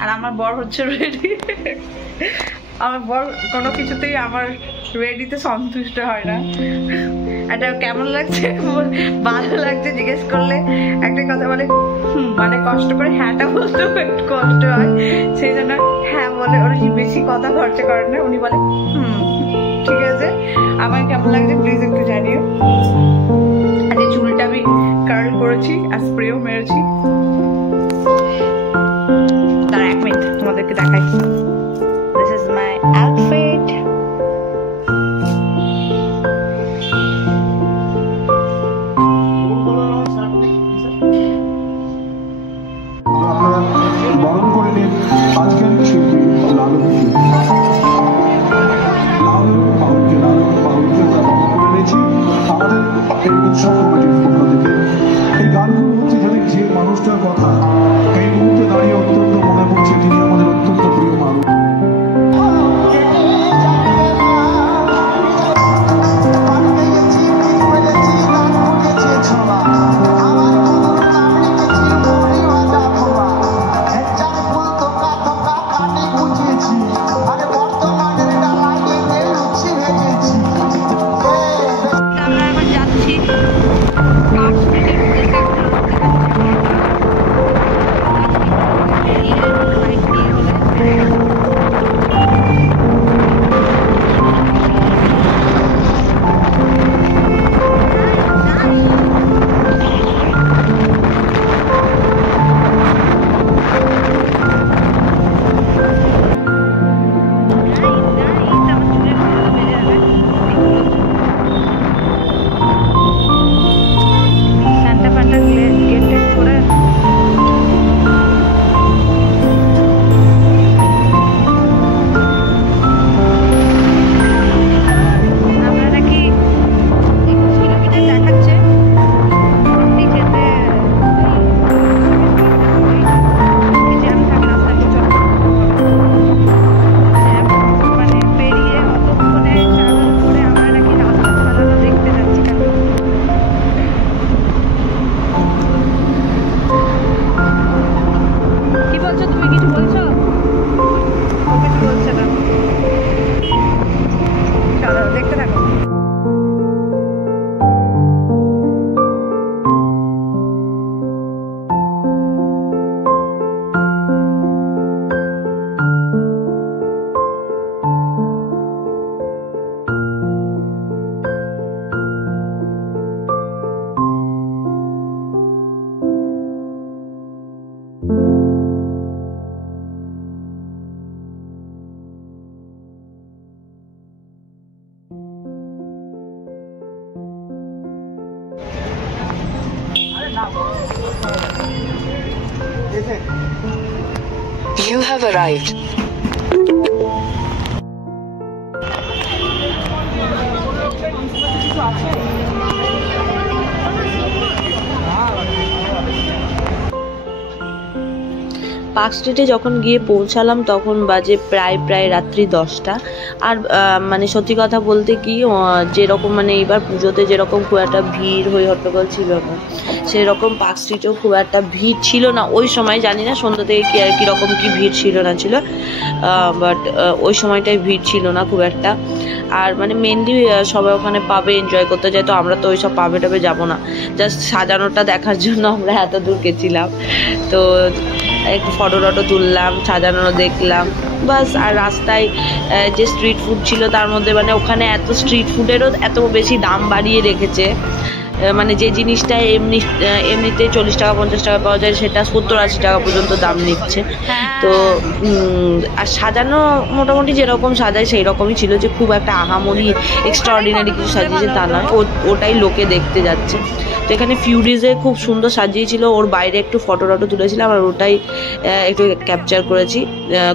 আর আমার বর হচ্ছে রেডি। আমার বর কোনো কিছুতেই আমার রেডিতে সন্তুষ্ট হয় না। এটা কেমন লাগছে, ভালো লাগছে জিজ্ঞেস করলে একটা কথা বলে মানে কষ্ট করে হ্যাঁটা বলতে একটু কষ্ট হয়, সেই জন্য হ্যাঁ বলে। ওরা বেশি কথা খরচা করেন না, উনি বলে ঠিক আছে। আমার কেমন লাগছে প্লিজ একটু জানিও। আর এই চুলটা আমি কার্ল করেছি আর স্প্রেও মেরেছি। তার 1 মিনিট তোমাদেরকে দেখাই। This is my outfit. বরণ করে নিন আজকের শিল্পী লালনকে আমাদের এই উৎসব কমিটির পক্ষ থেকে। এই গানগুলো হচ্ছে যাদের যে মানুষটার কথা এই মুহূর্তে দাঁড়িয়ে অত্যন্ত মনে পড়ছে, তিনি আমাদের অত্যন্ত প্রিয় মানুষ। You have arrived. পার্ক স্ট্রিটে যখন গিয়ে পৌঁছালাম তখন বাজে প্রায় রাত্রি 10টা। আর মানে সত্যি কথা বলতে কি যেরকম মানে এবার পুজোতে যেরকম খুব একটা ভিড় হয়ে হট্টগোল ছিল না, সেরকম পার্ক স্ট্রিটেও খুব একটা ভিড় ছিল না ওই সময়। জানি না সন্ধ্যা থেকে কীরকম কি ভিড় ছিল না ছিল, বাট ওই সময়টায় ভিড় ছিল না খুব একটা। আর মানে মেনলি সবাই ওখানে পাবে এনজয় করতে যায়, তো আমরা তো ওইসব পাবে টাবে যাবো না, জাস্ট সাজানোটা দেখার জন্য আমরা এত দূর গেছিলাম। তো একটু ফটো টটো তুললাম, সাজানো দেখলাম বাস। আর রাস্তায় যে স্ট্রিট ফুড ছিল তার মধ্যে মানে ওখানে এত স্ট্রিট ফুডেরও এত বেশি দাম বাড়িয়ে রেখেছে, মানে যে জিনিসটা এমনিতে 40 টাকা 50 টাকা পাওয়া যায় সেটা 70-80 টাকা পর্যন্ত দাম নিচ্ছে। তো আর সাজানো মোটামুটি যেরকম সাজায় সেই রকমই ছিল, যে খুব একটা আহামরি এক্সট্রাঅর্ডিনারি কিছু সাজিয়েছে তা নয়, ওটাই লোকে দেখতে যাচ্ছে। তো এখানে ফিউরিজে খুব সুন্দর সাজিয়েছিল, ওর বাইরে একটু ফটো টটো তুলেছিলাম আর ওটাই একটু ক্যাপচার করেছি,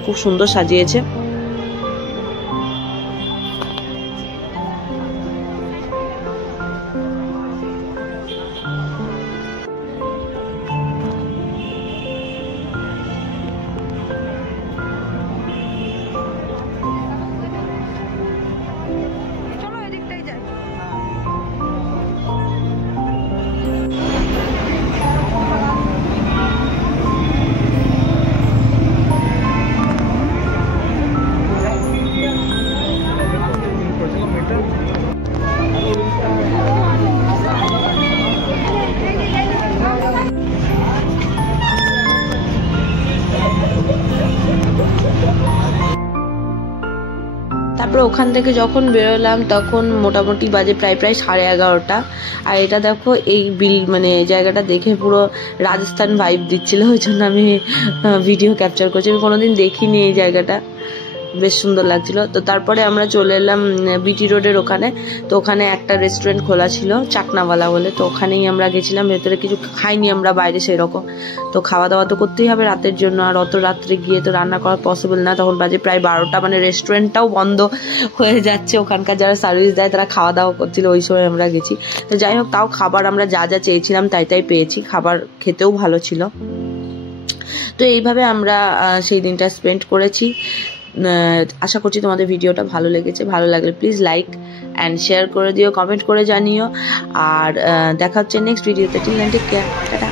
খুব সুন্দর সাজিয়েছে। তারপর ওখান থেকে যখন বেরোলাম তখন মোটামুটি বাজে প্রায় 11:30। আর এটা দেখো এই মানে জায়গাটা দেখে পুরো রাজস্থান ভাইব দিচ্ছিল, ওই জন্য আমি ভিডিও ক্যাপচার করছি। আমি কোনোদিন দেখিনি এই জায়গাটা, বেশ সুন্দর লাগছিল। তো তারপরে আমরা চলে এলাম বিটি রোডের ওখানে। তো ওখানে একটা রেস্টুরেন্ট খোলা ছিল চাকনাওয়ালা বলে, তো ওখানেই আমরা গেছিলাম। ভেতরে কিছু খাইনি আমরা, বাইরে সেরকম। তো খাওয়া দাওয়া তো করতেই হবে রাতের জন্য, আর অত রাত্রে গিয়ে তো রান্না করা পসিবল না। তখন বাজে প্রায় 12টা, মানে রেস্টুরেন্টটাও বন্ধ হয়ে যাচ্ছে। ওখানকার যারা সার্ভিস দেয় তারা খাওয়া দাওয়া করছিল, ওই সময় আমরা গেছি। তো যাই হোক, তাও খাবার আমরা যা যা চেয়েছিলাম তাই পেয়েছি। খাবার খেতেও ভালো ছিল। তো এইভাবে আমরা সেই দিনটা স্পেন্ড করেছি। আশা করছি তোমাদের ভিডিওটা ভালো লেগেছে। ভালো লাগলে প্লিজ লাইক অ্যান্ড শেয়ার করে দিও, কমেন্ট করে জানিও। আর দেখা হচ্ছে নেক্সট ভিডিওতে। Till then take care, tata.